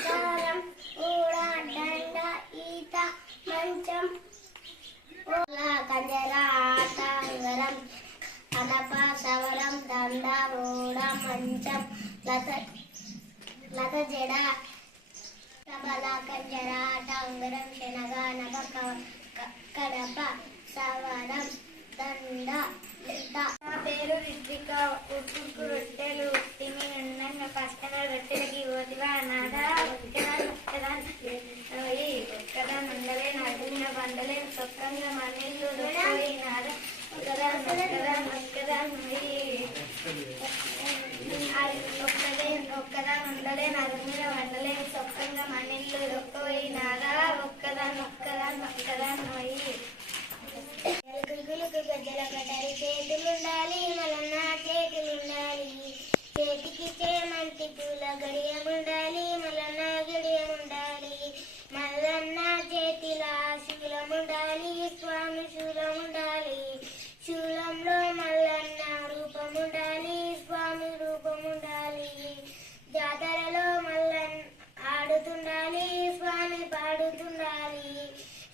కారం ఊడ దండ ఈత మంచం. ఓల కంజర ఆట వరం అనప సవరం దండ ఊడ మంచం లత లత జడ సబల కంజర ఆట ఉంగరం శనగ నగ Thank you.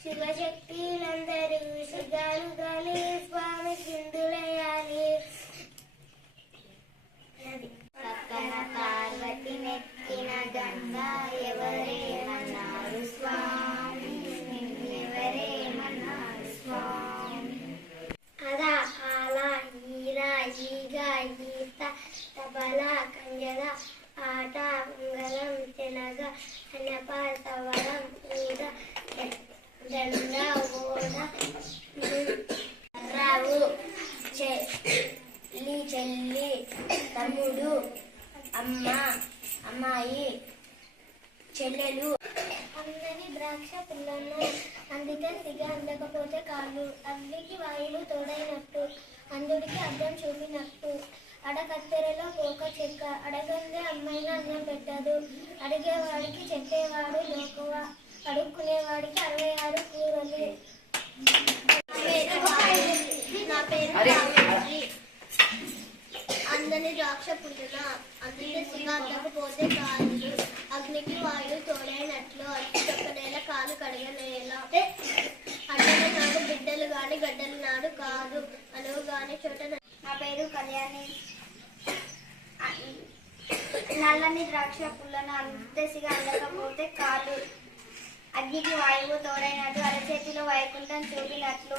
శివశక్తులందరూ శుద్ధాలుగాలి స్వామి సింధులయ్యాలి పక్కన పార్వతి నెత్తిన గంగా ఎవరేమన్నారు స్వామి? ఎవరేమన్నారు స్వామి? అదా అలా ఈరా ఈగా ఈత తబల కంజల ఆట ఉంగరం తెలగ అనప సవరం ఊద రావు చెల్లి చెల్లి తమ్ముడు అమ్మ అమ్మాయి చెల్లెలు అందరి ద్రాక్ష పిల్లలు అందుకే సిగ అందకపోతే కాళ్ళు అగ్నికి వాయులు తోడైనట్టు అందుడికి అద్దం చూపినట్టు. అడకత్తెరలో పోక చెక్క. అడగందే అమ్మాయిన అన్నం పెట్టదు. అడిగేవాడికి చెప్పేవాడు లోకువ. అడుక్కునేవాడికి అరవై ఆరు కూరలు. నా పేరు. అందని ద్రాక్ష పుట్టిన అందుకే సిగాట్లకపోతే కాళ్ళు అగ్నికి వాయువు తోడైనట్లు అట్టి నేల కాలు కడగనేల అడ్డల నాడు బిడ్డలు గాని గడ్డలు నాడు కాదు అనువు గాని చోట నా. పేరు కళ్యాణి. నల్లని ద్రాక్ష పుల్లను అంతసిగా అందకపోతే కాదు. అగ్నికి వాయువు తోడైనట్టు అరచేతిలో వైకుంఠం చూపినట్లు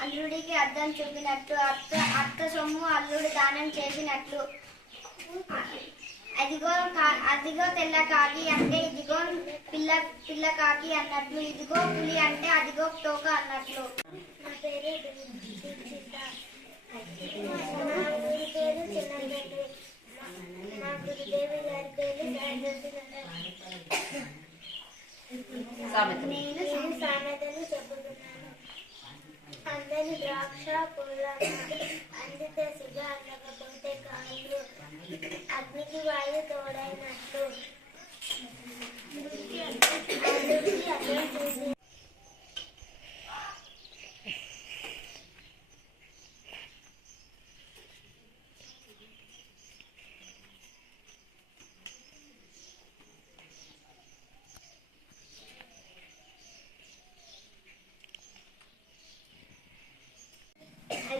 అల్లుడికి అద్దం చూపినట్టు అత్త అత్త సొమ్ము అల్లుడు దానం చేసినట్లు. అదిగో కా- అదిగో తెల్ల కాకి అంటే ఇదిగో పిల్ల పిల్ల కాకి అన్నట్లు ఇదిగో పులి అంటే అదిగో తోక అన్నట్లు. నా పేరు గురుదేవి గారి పేరు నేను సామెతలు చెబుతున్నాను అందరి ద్రాక్ష పూలను అందితే సిగ అందకపోతే కాళ్ళు అగ్నికి వాయు తోడైనట్టు అందుడికి అర్థం చూసి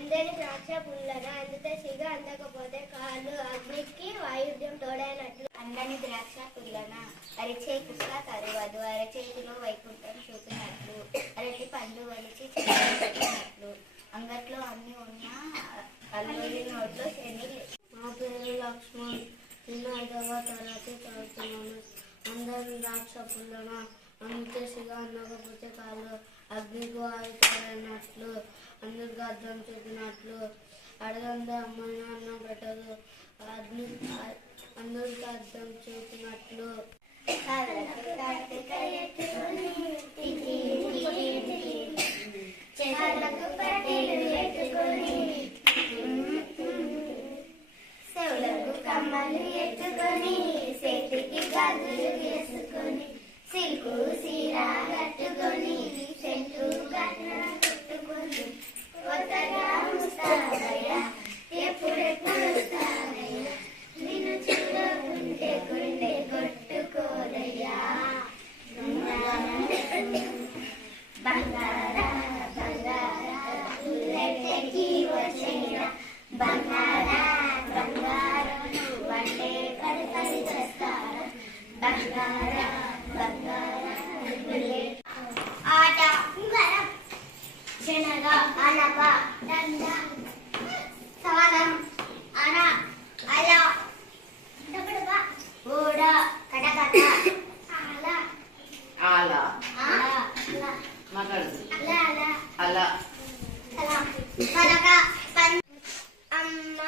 అందరి ద్రాక్ష పుల్లన అందితే సిగ అందకపోతే కాళ్ళు అగ్నికి వాయుద్యం తోడైనట్లు. అందని ద్రాక్ష పుల్లన అరిచే కుక్క తరువదు. అరచేతిలో వైకుంఠం చూపినట్లు. అరటి పండు వలిచి చెప్పినట్లు అంగట్లో అన్ని ఉన్న అల్లూరి నోట్లో శని మా పేరు లక్ష్మణ్. నిన్న ఐదవ తరగతి చదువుతున్నాను. అందరి ద్రాక్ష పుల్లన? అందితే సిగ అందకపోతే కాళ్ళు అగ్నికి వాయు తోడైనట్లు అర్థం చెప్పినట్లు అడగందే అమ్మాయి అన్నం పెట్టదు అగ్ని అందరికీ అర్థం చూపినట్లు చెవులకు ఆట శనగ అనప దండ సారం అన అల ఓడ కడకట ఆల ఆల మగడు అల అల అల పలక అమ్మ